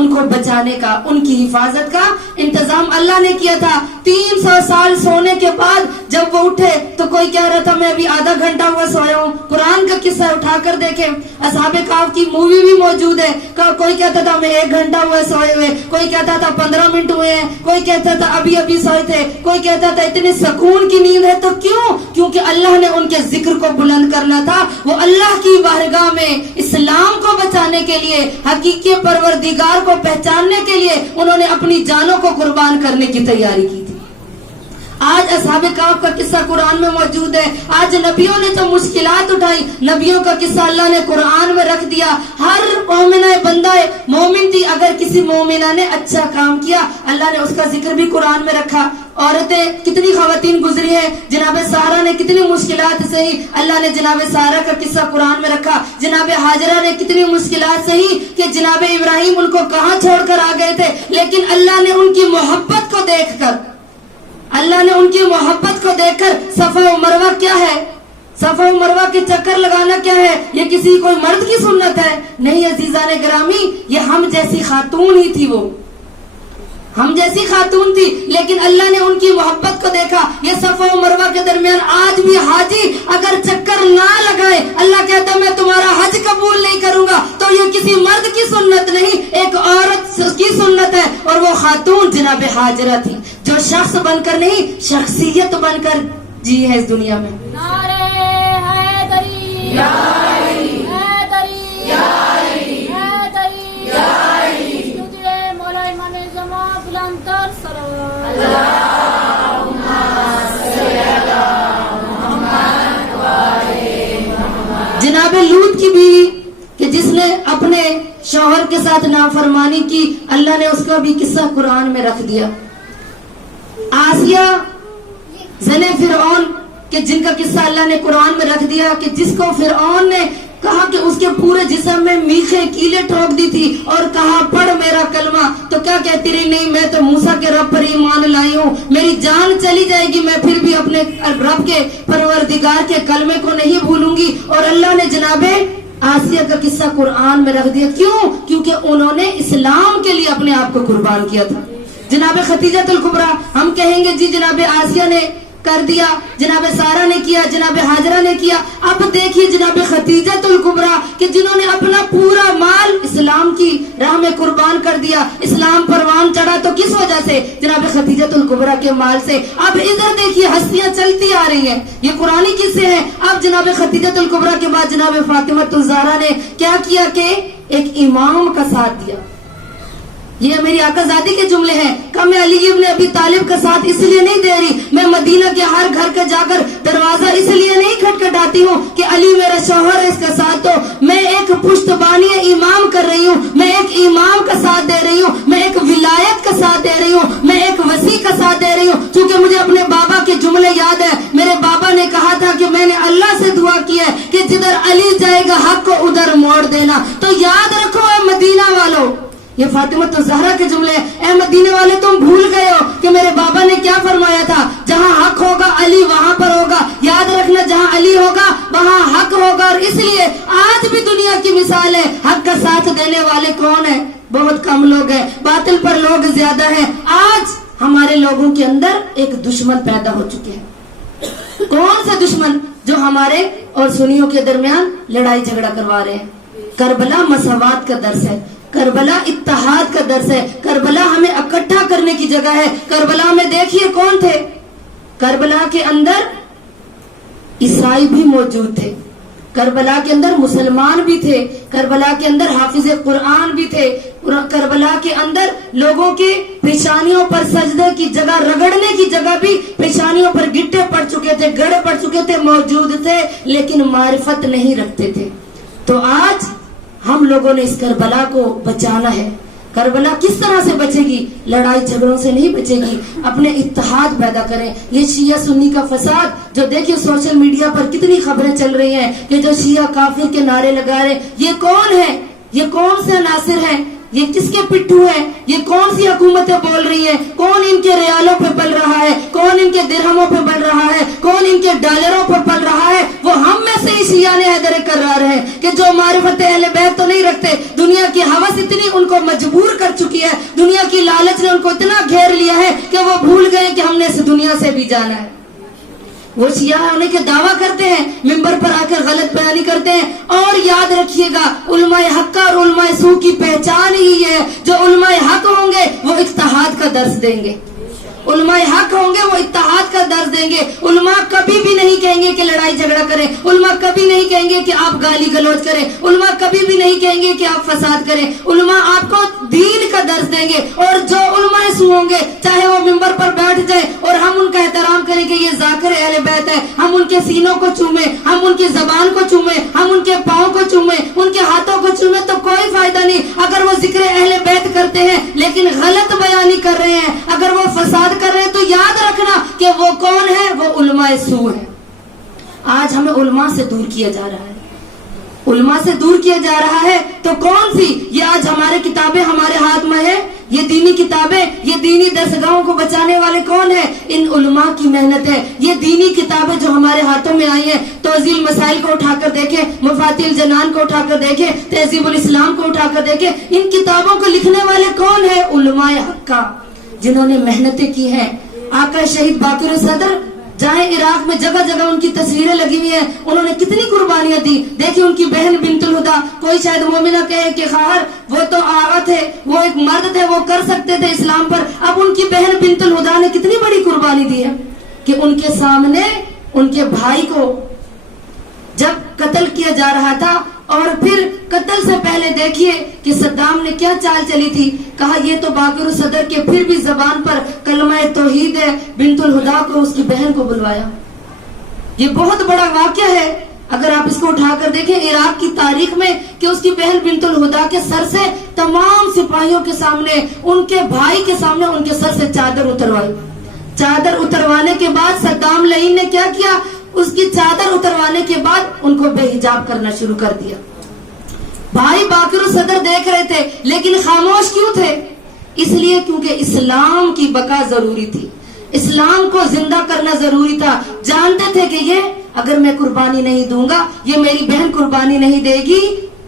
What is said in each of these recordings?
ان کو بچانے کا, ان کی حفاظت کا انتظام اللہ نے کیا تھا. 300 سال سونے کے بعد جب وہ اٹھے تو کوئی کہہ رہا تھا میں ابھی آدھا گھنٹہ ہوا سویا ہوں. قرآن کا قصہ اٹھا کر دیکھیں, اصحاب کہف کی مووی بھی موجود ہے. کوئی کہتا تھا ہمیں 1 گھنٹہ ہوا سوئے ہوئے, کوئی کہتا تھا 15 منٹ ہوئے ہیں, کوئی کہتا تھا ابھی سوئے تھے, کوئی کہتا تھا اتنے سکون کی نیند ہے. تو کیونکہ اللہ نے ان کے ذکر کو بلند کرنا تھا. وہ اللہ کی بارگاہ میں اسلام کو بچانے کے لیے, حقیقی پروردگار کو پہچاننے کے لیے انہوں نے اپنی جانوں کو قربان کرنے کی تیاری کی تھی. آج اصحاب کہف کا قصہ قرآن میں موجود ہے. آج نبیوں نے جو مشکلات اٹھائی, نبیوں کا قصہ اللہ نے قرآن میں رکھ دیا. ہر مومنہ بندہ مومن تھی, اگر کسی مومنہ نے اچھا کام کیا اللہ نے اس کا ذکر بھی قرآن میں رکھا. عورتیں کتنی خواتین گزری ہیں, جناب سارہ نے کتنی مشکلات سہی, اللہ نے جناب سارہ کا قصہ قرآن میں رکھا. جناب ہاجرہ نے کتنی مشکلات سہی کہ جناب ابراہیم ان کو کہاں چھوڑ کر آ گئے تھے, لیکن اللہ نے ان کی محبت کو دیکھ کر, اللہ نے ان کی محبت کو دیکھ کر, صفا و مروہ کیا ہے, صفا و مروہ کے چکر لگانا کیا ہے, یہ کسی کوئی مرد کی سنت ہے؟ نہیں عزیزان گرامی, یہ ہم جیسی خاتون ہی تھی, وہ ہم جیسی خاتون تھی, لیکن اللہ نے ان کی محبت کو دیکھا. یہ صفا و مروہ کے درمیان آج بھی حاجی اگر چکر نہ لگائے, اللہ کہتا میں تمہارا حج قبول نہیں کروں گا. تو یہ کسی مرد کی سنت نہیں, ایک عورت کی سنت ہے, اور وہ خاتون جناب ہاجرہ تھی, جو شخص بن کر نہیں شخصیت بن کر جی ہے اس دنیا میں. نعرے حیدری, یا علی, حیدری, یا علی, حیدری, یا علی. استودیو مولا امام زمان بلندتر سلام. اللہم صلی علی محمد و آل محمد. جناب لوط کی بیوی کہ جس نے اپنے شوہر کے ساتھ نافرمانی کی, اللہ نے اس کا بھی قصہ قرآن میں رکھ دیا. آسیہ زن فرعون کہ جن کا قصہ اللہ نے قرآن میں رکھ دیا, کہ جس کو فرعون نے کہا کہ اس کے پورے جسم میں میخیں کیلیں ٹھوک دی تھی اور کہا پڑھ میرا کلمہ, تو کیا کہتی رہی, نہیں میں تو موسیٰ کے رب پر ایمان لائی ہوں, میری جان چلی جائے گی میں پھر بھی اپنے رب کے پروردگار کے کلمے کو نہیں بھولوں گی. اور اللہ نے جناب آسیہ کا قصہ قرآن میں رکھ دیا. کیوں؟ کیونکہ انہوں نے اسلام کے لیے اپنے آپ کو قربان کیا تھا. جناب خدیجہ الکبریٰ, ہم کہیں گے جی جناب آسیہ نے کر دیا, جناب سارہ نے کیا, جناب ہاجرہ نے کیا. اب دیکھیے جناب خدیجہ الکبریٰ کہ جنہوں نے اپنا پورا مال اسلام کی راہ میں قربان کر دیا. اسلام پروان چڑھا تو کس وجہ سے؟ جناب خدیجہ الکبریٰ کے مال سے. اب ادھر دیکھیے ہستیاں چلتی آ رہی ہیں, یہ قرآنی قصے ہیں. اب جناب خدیجہ الکبریٰ کے بعد جناب فاطمہ الزہرا نے کیا کیا کہ ایک امام کا ساتھ دیا. یہ میری آقا زادی کے جملے ہیں کہ میں علی ابن ابی طالب کا ساتھ اس لیے نہیں دے رہی, میں مدینہ کے ہر گھر کا جا کر دروازہ اس لیے نہیں کھٹکھٹاتی ہوں کہ علی میرا شوہر ہے اس کا ساتھ دو. میں ایک پشتبانی امام کر رہی ہوں, میں ایک امام کا ساتھ دے رہی ہوں, میں ایک ولایت کا ساتھ دے رہی ہوں, میں ایک وسیع کا ساتھ دے رہی ہوں. چونکہ مجھے اپنے بابا کے جملے یاد ہے, میرے بابا نے کہا تھا کہ میں نے اللہ سے دعا کی ہے کہ جدھر علی جائے گا حق کو ادھر موڑ دینا. تو یاد رکھو اے مدینہ والو, یہ فاطمہ الزہرا کے جملے ہیں, اے مدینے والے تم بھول گئے ہو کہ میرے بابا نے کیا فرمایا تھا, جہاں حق ہوگا علی وہاں پر ہوگا. یاد رکھنا جہاں علی ہوگا وہاں حق ہوگا. اور اس لیے آج بھی دنیا کی مثال ہے, حق کا ساتھ دینے والے کون ہیں؟ بہت کم لوگ ہیں, باطل پر لوگ زیادہ ہیں. آج ہمارے لوگوں کے اندر ایک دشمن پیدا ہو چکے ہیں. کون سا دشمن؟ جو ہمارے اور سنیوں کے درمیان لڑائی جھگڑا کروا رہے ہیں. کربلا مساوات کا درس ہے, کربلا اتحاد کا درس ہے, کربلا ہمیں اکٹھا کرنے کی جگہ ہے. کربلا میں دیکھیے کون تھے, کربلا کے اندر عیسائی بھی موجود تھے, کربلا کے اندر مسلمان بھی تھے, کربلا کے اندر حافظ قرآن بھی تھے, کربلا کے اندر لوگوں کے پیشانیوں پر سجدے کی جگہ, رگڑنے کی جگہ بھی پیشانیوں پر گٹے پڑ چکے تھے, گڑے پڑ چکے تھے, موجود تھے, لیکن معرفت نہیں رکھتے تھے. تو آج ہم لوگوں نے اس کربلا کو بچانا ہے. کربلا کس طرح سے بچے گی؟ لڑائی جھگڑوں سے نہیں بچے گی. اپنے اتحاد پیدا کریں. یہ شیعہ سنی کا فساد جو دیکھیے سوشل میڈیا پر کتنی خبریں چل رہی ہیں کہ جو شیعہ کافر کے نعرے لگا رہے, یہ کون ہے؟ یہ کون سے ناصر ہیں؟ یہ کس کے پٹھو ہیں؟ یہ کون سی حکومتیں بول رہی ہیں؟ کون ان کے ریالوں پہ پل رہا ہے؟ کون ان کے درہموں پہ پل رہا ہے؟ کون ان کے ڈالروں پہ پل رہا ہے؟ وہ ہم میں سے ہی شیعان حیدر کرار ہیں کہ جو معرفت اہل بیت تو نہیں رکھتے. دنیا کی ہوس اتنی ان کو مجبور کر چکی ہے, دنیا کی لالچ نے ان کو اتنا گھیر لیا ہے کہ وہ بھول گئے کہ ہم نے اس دنیا سے بھی جانا ہے. وہ شیعہ ہونے کے دعویٰ کرتے ہیں, ممبر پر آ کر غلط بیانی کرتے ہیں. اور یاد رکھیے گا, علماء حق اور علماء سو کی پہچان ہی ہے. جو علماء حق ہوں گے وہ اجتہاد کا درس دیں گے, علماء حق ہوں گے وہ اتحاد کا درس دیں گے. علماء کبھی بھی نہیں کہیں گے کہ لڑائی جھگڑا کریں, علماء کبھی نہیں کہیں گے کہ آپ گالی گلوچ کریں, علماء کبھی بھی نہیں کہیں گے کہ آپ فساد کریں. علماء آپ کو دین کا درس دیں گے. اور جو علماء سو ہوں گے چاہے وہ ممبر پر بیٹھ جائیں اور ہم ان کا احترام کریں کہ یہ ذاکر اہل بیت ہے, ہم ان کے سینوں کو چومیں, ہم ان کی زبان کو چومیں, ہم ان کے پاؤں کو چومیں, ان کے ہاتھوں کو چومیں, تو کوئی فائدہ نہیں. اگر وہ ذکر اہل بیت کرتے ہیں لیکن غلط بیانی کر رہے ہیں, اگر وہ فساد کر رہے ہیں, تو یاد رکھنا کہ وہ کون ہے, وہ علماء سو ہے. آج ہمیں علماء سے دور کیا جا رہا ہے, علماء سے دور کیا جا رہا ہے. تو کون سی یہ آج ہمارے کتابیں ہمارے ہاتھ میں ہے, یہ دینی کتابیں, یہ دینی درسگاہوں کو بچانے والے کون ہیں؟ ان علماء کی محنت ہے. یہ دینی کتابیں جو ہمارے ہاتھوں میں آئی ہیں, توضیح المسائل کو اٹھا کر دیکھیں, مفاتیح الجنان کو اٹھا کر دیکھیں, تہذیب الاسلام کو اٹھا کر دیکھیں. ان کتابوں کو لکھنے والے کون ہیں؟ علماء حق کا, جنہوں نے محنتیں کی ہیں. آقا شہید باقر صدر جائیں عراق میں, جگہ جگہ ان کی تصویریں لگی ہوئی ہیں, انہوں نے کتنی قربانیاں دی. دیکھیں ان کی بہن بنت الہدا, کوئی شاید مومنہ کہے کہ خواہر وہ تو آغا تھے, وہ ایک مرد تھے, وہ کر سکتے تھے اسلام پر. اب ان کی بہن بنت الہدا نے کتنی بڑی قربانی دی ہے کہ ان کے سامنے ان کے بھائی کو جب قتل کیا جا رہا تھا, اور پھر قتل سے پہلے دیکھیے کہ صدام نے کیا چال چلی تھی. کہا یہ تو باقر صدر کے پھر بھی زبان پر کلمہ توحید ہے. بنت الہدا کو, اس کی بہن کو بلوایا. یہ بہت بڑا واقعہ ہے اگر آپ اس کو اٹھا کر دیکھیں عراق کی تاریخ میں, کہ اس کی بہن بنت الہدا کے سر سے تمام سپاہیوں کے سامنے, ان کے بھائی کے سامنے, ان کے سر سے چادر اتروائی. چادر اتروانے کے بعد صدام لعین نے کیا کیا, اس کی چادر اتروانے کے بعد ان کو بے حجاب کرنا شروع کر دیا. بھائی باقر صدر دیکھ رہے تھے لیکن خاموش کیوں تھے؟ اس لیے کیونکہ اسلام کی بقا ضروری تھی, اسلام کو زندہ کرنا ضروری تھا. جانتے تھے کہ یہ اگر میں قربانی نہیں دوں گا, یہ میری بہن قربانی نہیں دے گی,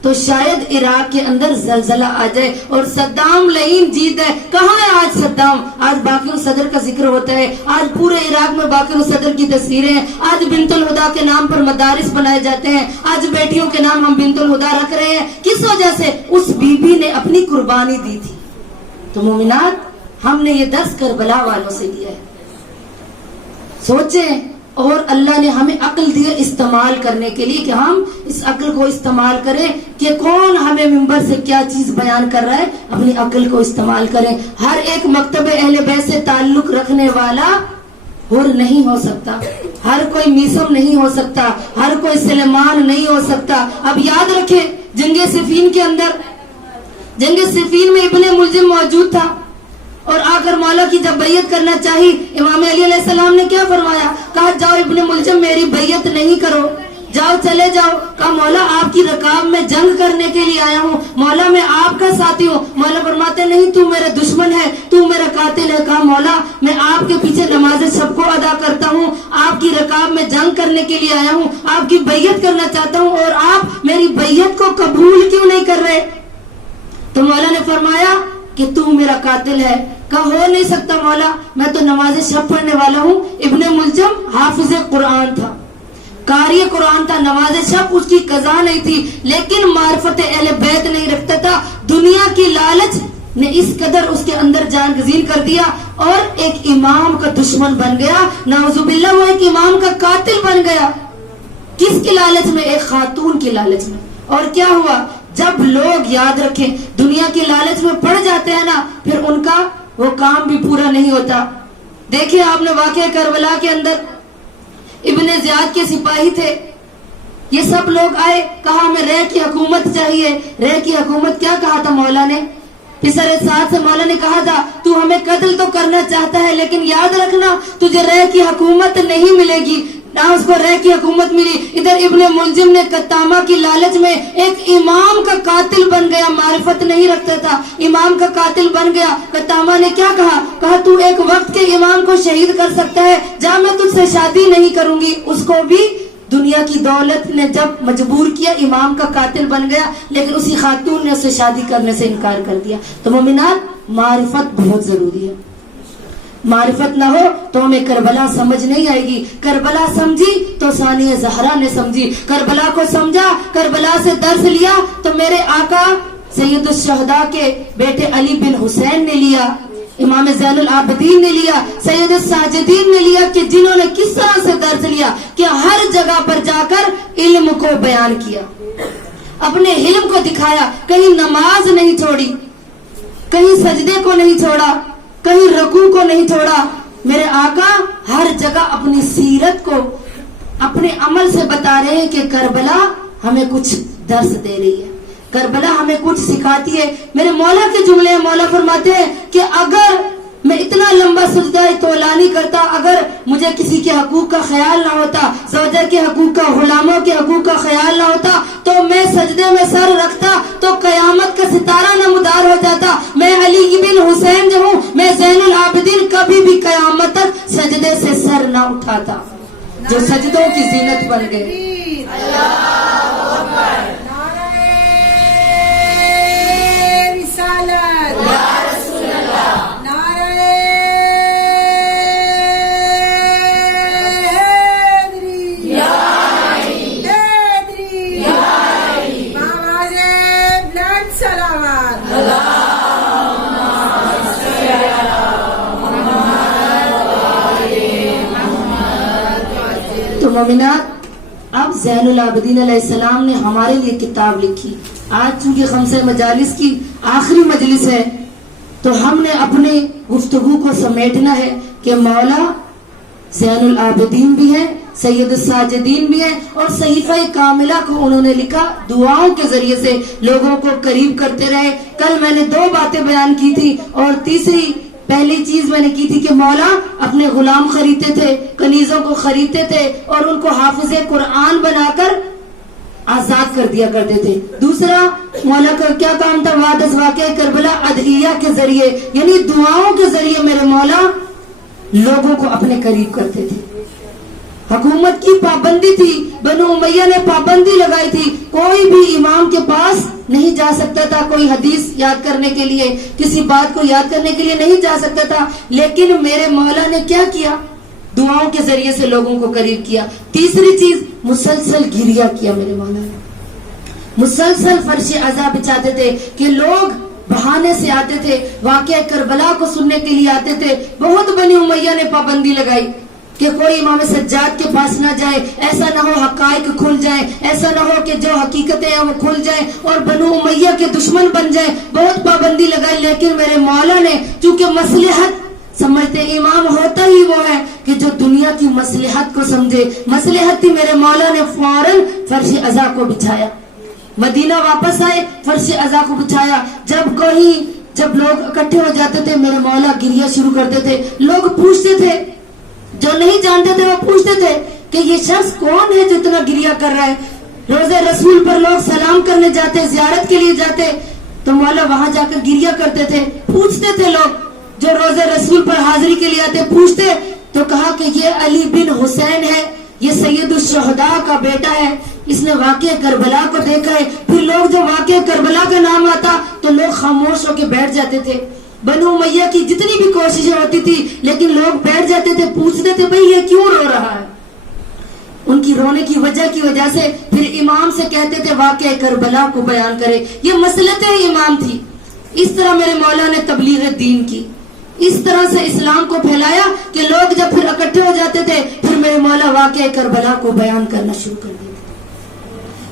تو شاید عراق کے اندر زلزلہ آ جائے اور صدام لعین جیت ہے. کہاں ہے آج صدام؟ آج باقر صدر کا ذکر ہوتا ہے, آج پورے عراق میں باقر صدر کی تصویریں ہیں, آج بنت الہدا کے نام پر مدارس بنائے جاتے ہیں, آج بیٹیوں کے نام ہم بنت الہدا رکھ رہے ہیں. کس وجہ سے؟ اس بی بی نے اپنی قربانی دی تھی. تو مومنات, ہم نے یہ درس کربلا والوں سے لیا ہے. سوچیں, اور اللہ نے ہمیں عقل دی ہے استعمال کرنے کے لیے, کہ ہم اس عقل کو استعمال کریں کہ کون ہمیں ممبر سے کیا چیز بیان کر رہا ہے, اپنی عقل کو استعمال کریں. ہر ایک مکتب اہل بیت سے تعلق رکھنے والا حر نہیں ہو سکتا, ہر کوئی میسم نہیں ہو سکتا, ہر کوئی سلیمان نہیں ہو سکتا. اب یاد رکھیں, جنگ صفین کے اندر, جنگ صفین میں ابن ملجم موجود تھا, اور آ کر مولا کی جب بیعت کرنا چاہی, امام علی علیہ السلام نے کیا فرمایا؟ کہا جاؤ ابن ملجم میری بیعت نہیں کرو, جاؤ چلے جاؤ. کہا مولا آپ کی رکاب میں جنگ کرنے کے لیے آیا ہوں, مولا میں آپ کا ساتھی ہوں. مولا فرماتے نہیں, تو میرا دشمن ہے, تو میرا قاتل ہے. کہا مولا میں آپ کے پیچھے نماز سب کو ادا کرتا ہوں, آپ کی رکاب میں جنگ کرنے کے لیے آیا ہوں, آپ کی بیعت کرنا چاہتا ہوں, اور آپ میری بیعت کو قبول کیوں نہیں کر رہے؟ تو مولا نے فرمایا کہ تو میرا قاتل ہے. کہا ہو نہیں سکتا مولا, میں تو نماز شب پڑھنے والا ہوں. ابن ملجم حافظ قرآن تھا, قاری قرآن تھا, نماز شب اس کی قضا نہیں تھی, لیکن معرفت اہل بیت نہیں رکھتا تھا. دنیا کی لالچ نے اس قدر اس کے اندر جان گزین کر دیا, اور ایک امام کا دشمن بن گیا. نعوذ باللہ, وہ ایک امام کا قاتل بن گیا. کس کی لالچ میں؟ ایک خاتون کی لالچ میں. اور کیا ہوا؟ جب لوگ, یاد رکھیں, دنیا کی لالچ میں پڑ جاتے ہیں نا, پھر ان کا وہ کام بھی پورا نہیں ہوتا. دیکھیں آپ نے واقعہ کربلا کے اندر, ابن زیاد کے سپاہی تھے, یہ سب لوگ آئے, کہا ہمیں رے کی حکومت چاہیے. رے کی حکومت کیا کہا تھا مولا نے؟ پسر ساتھ سے مولا نے کہا تھا تو ہمیں قتل تو کرنا چاہتا ہے, لیکن یاد رکھنا تجھے رے کی حکومت نہیں ملے گی. نہ اس کو رہ کی حکومت ملی. ادھر ابن ملجم نے کتامہ کی لالچ میں ایک امام کا قاتل بن گیا, معرفت نہیں رکھتا تھا, امام کا قاتل بن گیا. کتامہ نے کیا کہا تو ایک وقت کے امام کو شہید کر سکتا ہے, جا میں تجھ سے شادی نہیں کروں گی. اس کو بھی دنیا کی دولت نے جب مجبور کیا, امام کا قاتل بن گیا, لیکن اسی خاتون نے اسے شادی کرنے سے انکار کر دیا. تو مومنات, معرفت بہت ضروری ہے. معرفت نہ ہو تو ہمیں کربلا سمجھ نہیں آئے گی. کربلا سمجھی تو ثانیہ زہرا نے سمجھی. کربلا کو سمجھا, کربلا سے درس لیا تو میرے آقا سید الشہداء کے بیٹے علی بن حسین نے لیا, امام زین العابدین نے لیا, سید الساجدین نے لیا, کہ جنہوں نے کس طرح سے درس لیا کہ ہر جگہ پر جا کر علم کو بیان کیا, اپنے علم کو دکھایا. کہیں نماز نہیں چھوڑی, کہیں سجدے کو نہیں چھوڑا, کہیں رکوع کو نہیں چھوڑا. میرے آقا ہر جگہ اپنی سیرت کو اپنے عمل سے بتا رہے ہیں کہ کربلا ہمیں کچھ درس دے رہی ہے, کربلا ہمیں کچھ سکھاتی ہے. میرے مولا کے جملے ہیں, مولا فرماتے ہیں کہ اگر میں اتنا لمبا سجدہ طولانی کرتا, اگر مجھے کسی کے حقوق کا خیال نہ ہوتا, زوجہ کے حقوق کا, غلاموں کے حقوق کا خیال نہ ہوتا, تو میں سجدے میں سر رکھتا تو قیامت کا ستارہ نمودار ہو جاتا. میں علی بن حسین جو ہوں, میں زین العابدین, کبھی بھی قیامت تک سجدے سے سر نہ اٹھاتا, جو سجدوں کی زینت بن گئے. تو مومنات, اب زین العابدین علیہ السلام نے ہمارے لیے کتاب لکھی. آج چونکہ خمسہ مجالس کی آخری مجلس ہے تو ہم نے اپنے گفتگو کو سمیٹنا ہے کہ مولا زین العابدین بھی ہیں, سید الساجدین بھی ہیں, اور صحیفہ کاملہ کو انہوں نے لکھا دعاؤں کے ذریعے سے لوگوں کو قریب کرتے رہے. کل میں نے 2 باتیں بیان کی تھی, اور تیسری پہلی چیز میں نے کی تھی کہ مولا اپنے غلام خریدتے تھے, کنیزوں کو خریدتے تھے, اور ان کو حافظ قرآن بنا کر آزاد کر دیا کرتے تھے. دوسرا مولا کا کیا کام تھا, وعدس واقعہ کربلا ادعیہ کے ذریعے, یعنی دعاؤں کے ذریعے میرے مولا لوگوں کو اپنے قریب کرتے تھے. حکومت کی پابندی تھی, بنو امیہ نے پابندی لگائی تھی, کوئی بھی امام کے پاس نہیں جا سکتا تھا کوئی حدیث یاد کرنے کے لیے, کسی بات کو یاد کرنے کے لیے نہیں جا سکتا تھا. لیکن میرے مولا نے کیا کیا, دعاؤں کے ذریعے سے لوگوں کو قریب کیا. تیسری چیز, مسلسل گریہ کیا میرے مولا نے, مسلسل فرش عزا بچھاتے تھے کہ لوگ بہانے سے آتے تھے, واقعہ کربلا کو سننے کے لیے آتے تھے. بہت بنی امیہ نے پابندی لگائی کہ کوئی امام سجاد کے پاس نہ جائے, ایسا نہ ہو حقائق کھل جائیں, ایسا نہ ہو کہ جو حقیقتیں ہیں وہ کھل جائیں اور بنو امیہ کے دشمن بن جائیں. بہت پابندی لگائی, لیکن میرے مولا نے چونکہ مصلحت سمجھتے, امام ہوتا ہی وہ ہے کہ جو دنیا کی مصلحت کو سمجھے. مصلحت تھی, میرے مولا نے فوراً فرش عزا کو بچھایا. مدینہ واپس آئے, فرش عزا کو بچھایا. جب لوگ اکٹھے ہو جاتے تھے میرے مولا گریہ شروع کرتے تھے. لوگ پوچھتے تھے, جو نہیں جانتے تھے وہ پوچھتے تھے کہ یہ شخص کون ہے جو اتنا گریہ کر رہا ہے. روزے رسول پر لوگ سلام کرنے جاتے, زیارت کے لیے جاتے, تو مولا وہاں جا کر گریہ کرتے تھے. پوچھتے تھے لوگ جو روزے رسول پر حاضری کے لیے آتے, پوچھتے تو کہا کہ یہ علی بن حسین ہے, یہ سید الشہداء کا بیٹا ہے, اس نے واقعہ کربلا کو دیکھا ہے. پھر لوگ جو واقعہ کربلا کا نام آتا تو لوگ خاموش ہو کے بیٹھ جاتے تھے. بنو امیہ کی جتنی بھی کوششیں ہوتی تھی لیکن لوگ بیٹھ جاتے تھے, پوچھتے تھے بھئی یہ کیوں رو رہا ہے. ان کی رونے کی وجہ سے پھر امام سے کہتے تھے واقعہ کربلا کو بیان کرے. یہ مسلط امام تھی. اس طرح میرے مولا نے تبلیغ دین کی, اس طرح سے اسلام کو پھیلایا کہ لوگ جب پھر اکٹھے ہو جاتے تھے پھر میرے مولا واقعہ کربلا کو بیان کرنا شروع کر دیتے تھے.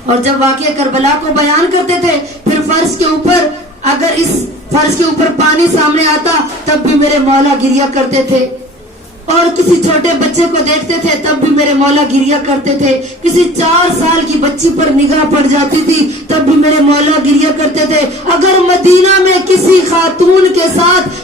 اور جب واقعہ کربلا کو بیان کرتے تھے پھر فرش کے اوپر, اگر اس فرش کے اوپر پانی سامنے آتا تب بھی میرے مولا گریہ کرتے تھے, اور کسی چھوٹے بچے کو دیکھتے تھے تب بھی میرے مولا گریہ کرتے تھے. کسی 4 سال کی بچی پر نگاہ پڑ جاتی تھی تب بھی میرے مولا گریہ کرتے تھے. اگر مدینہ میں کسی خاتون کے ساتھ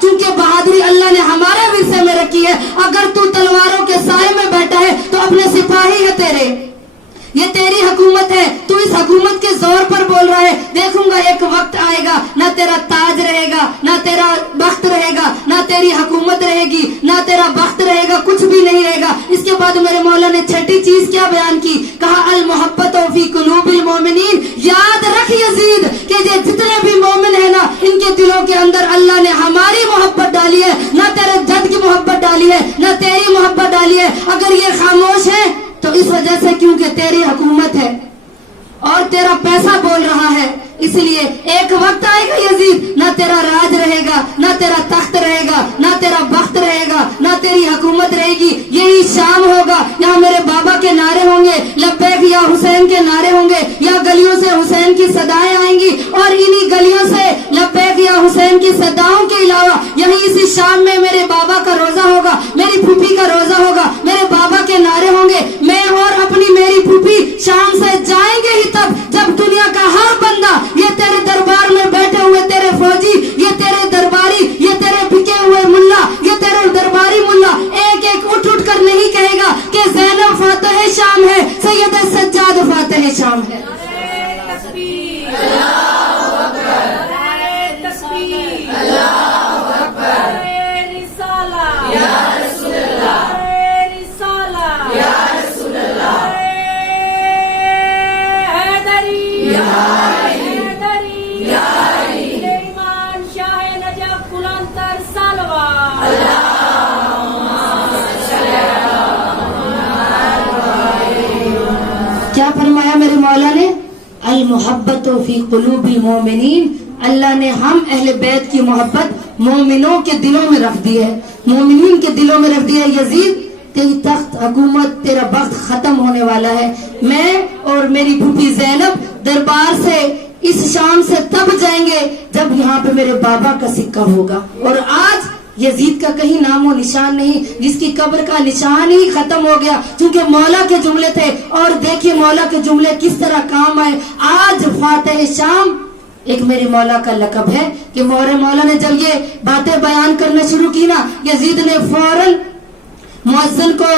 کیونکہ بہادری اللہ نے ہمارے ورثے میں رکھی ہے۔ اگر تو تلواروں کے سائے میں بیٹھا ہے تو اپنے سپاہی ہے تیرے، یہ تیری حکومت ہے، تو اس حکومت کے زور پر بول رہا ہے۔ دیکھوں گا ایک وقت آئے گا، نہ تیرا تاج رہے گا، نہ تیرا بخت رہے گا، نہ تیری حکومت رہے گی، نہ تیرا بخت رہے گا، کچھ بھی نہیں رہے گا۔ اس کے بعد میرے مولا نے چھٹی چیز کیا بیان کی؟ کہا المحبت فی قلوب المومنین۔ یاد رکھ یزید کہ یہ جتنے بھی مومن ہیں نا، ان کے دلوں کے اندر اللہ نے ہماری محبت ڈالی ہے، نہ تیرے جد کی محبت ڈالی ہے، نہ تیری محبت ڈالی ہے۔ اگر یہ خاموش ہے تو اس وجہ سے کیونکہ تیری حکومت ہے اور تیرا پیسہ بول رہا ہے، اس لیے ایک وقت آئے گا یزید، نہ تیرا راج رہے گا، نہ تیرا تخت رہے گا، نہ تیرا بخت رہے گا، نہ تیری حکومت رہے گی۔ یہی شام ہوگا، یہاں میرے بابا کے نعرے ہوں گے، لبیک یا حسین کے نعرے ہوں گے، یا گلیوں سے حسین کی صدائیں آئیں گی، اور انہی گلیوں سے لبیک یا حسین کی صداؤں کے علاوہ یہیں اسی شام میں میرے بابا کا روزہ ہوگا، میری پھوپھی کا روزہ ہوگا، میرے بابا کے نعرے ہوں گے۔ میں اور اپنی میری پھوپھی شام سے جائیں گے ہی تب جب دنیا کا ہر بندہ، یہ تیرے دربار میں بیٹھے ہوئے تیرے فوجی، یہ تیرے درباری، یہ تیرے بکے ہوئے ملا، یہ تیرے درباری ملا، ایک ایک اٹھ اٹھ کر نہیں کہے گا کہ زینب فاتح شام ہے، سید سجاد فاتح شام ہے۔ کیا فرمایا میرے مولا نے؟ المحبت فی قلوب المومنین۔ اللہ نے ہم اہل بیت کی محبت مومنوں کے دلوں میں رکھ دی ہے، مومنین کے دلوں میں رکھ دی ہے۔ یزید تیری تخت حکومت تیرا وقت ختم ہونے والا ہے۔ میں اور میری پھوپھی زینب دربار سے اس شام سے تب جائیں گے جب یہاں پہ میرے بابا کا سکہ ہوگا، اور آج یزید کا کہیں نام و نشان نہیں، جس کی قبر کا نشان ہی ختم ہو گیا، کیونکہ مولا کے جملے تھے، اور دیکھیے مولا کے جملے کس طرح کام آئے۔ آج فاتح شام ایک میرے مولا کا لقب ہے کہ مولا نے جب یہ باتیں بیان کرنا شروع کی نا، یزید نے فوراً مؤذن کو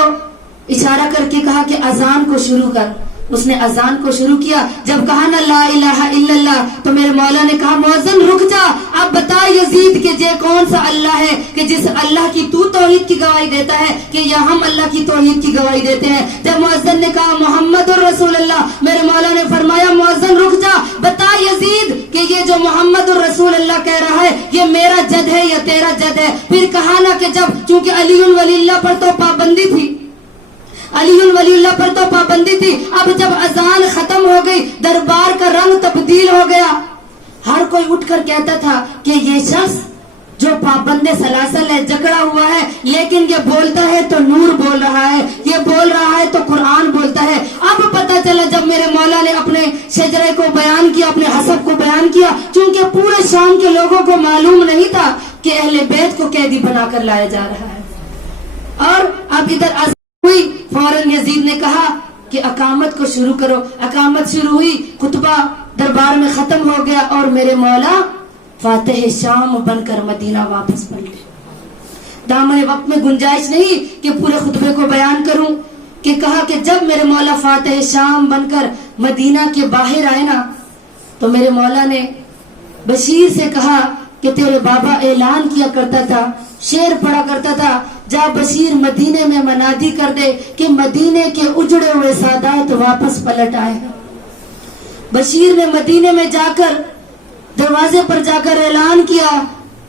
اشارہ کر کے کہا کہ اذان کو شروع کر۔ اس نے اذان کو شروع کیا، جب کہا نا لا الہ الا اللہ، تو میرے مولا نے کہا مؤذن رک جا، اب بتا یزید کہ یہ کون سا اللہ ہے کہ جس اللہ کی تو توحید کی گواہی دیتا ہے کہ یا ہم اللہ کی توحید کی گواہی دیتے ہیں۔ جب مؤذن نے کہا محمد الرسول اللہ، میرے مولا نے فرمایا مؤذن رک جا، بتا یزید کہ یہ جو محمد الرسول اللہ کہہ رہا ہے یہ میرا جد ہے یا تیرا جد ہے۔ پھر کہا نا کہ جب چونکہ علی ولی اللہ پر تو پابندی تھی، علی ولی اللہ پر تو پابندی تھی، اب جب اذان ختم ہو گئی دربار کا رنگ تبدیل ہو گیا، ہر کوئی اٹھ کر کہتا تھا کہ یہ شخص جو پابند سلاسل ہے، جکڑا ہوا ہے، لیکن یہ بولتا ہے تو نور بول رہا ہے، یہ بول رہا ہے تو قرآن بولتا ہے۔ اب پتہ چلا جب میرے مولا نے اپنے شجرے کو بیان کیا، اپنے حسب کو بیان کیا، چونکہ پورے شام کے لوگوں کو معلوم نہیں تھا کہ اہل بیت کو قیدی بنا کر لایا جا رہا ہے، اور اب ادھر ہوئی، فوراً یزید نے کہا کہ اقامت کو شروع کرو۔ اقامت شروع ہوئی، خطبہ دربار میں ختم ہو گیا، اور میرے مولا فاتح شام بن کر مدینہ واپس پلٹے۔ دامن وقت میں گنجائش نہیں کہ پورے خطبے کو بیان کروں، کہ کہا کہ جب میرے مولا فاتح شام بن کر مدینہ کے باہر آئے نا، تو میرے مولا نے بشیر سے کہا کہ تیرے بابا اعلان کیا کرتا تھا، شعر پڑھا کرتا تھا، جا بشیر مدینے میں منادی کر دے کہ مدینے کے اجڑے ہوئے سادات واپس پلٹ آئے۔ بشیر نے مدینے میں جا کر دروازے پر جا کر اعلان کیا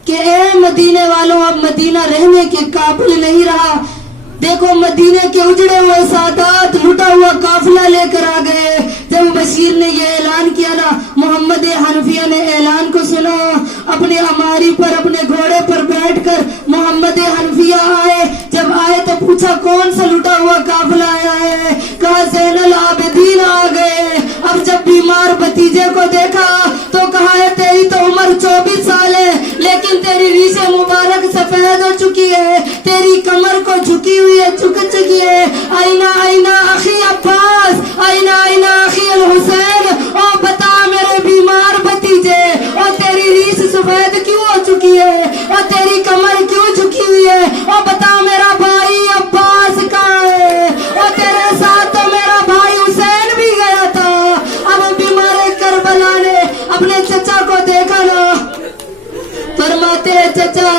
کہ اے مدینے والوں، اب مدینہ رہنے کے قابل نہیں رہا، دیکھو مدینے کے اجڑے ہوئے سادات لٹا ہوا قافلہ لے کر آ گئے۔ جب بشیر نے یہ اعلان کیا نا، محمد حنفیہ نے اعلان کو سنا، اپنے اماری پر اپنے گھوڑے پر بیٹھ کر محمد حنفیہ آئے۔ جب آئے تو پوچھا کون سا لٹا ہوا قافلہ آیا ہے؟ کہا زین العابدین آ گئے۔ اب جب بیمار بھتیجے کو دیکھا تو کہا ہے تیری تو عمر 24 سال ہے، لیکن تیری ریش مبارک سفید ہو چکی ہے، تیری کمر کو جھکی ہوئی ہے، جھک چکی ہے۔ آئینہ آئینہ اخی عباس، آئینہ آئینہ اخی الحسین، اور بتا میرے بیمار بھتیجے، اور تیری ریش سفید کیوں ہو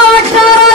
18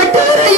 18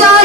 4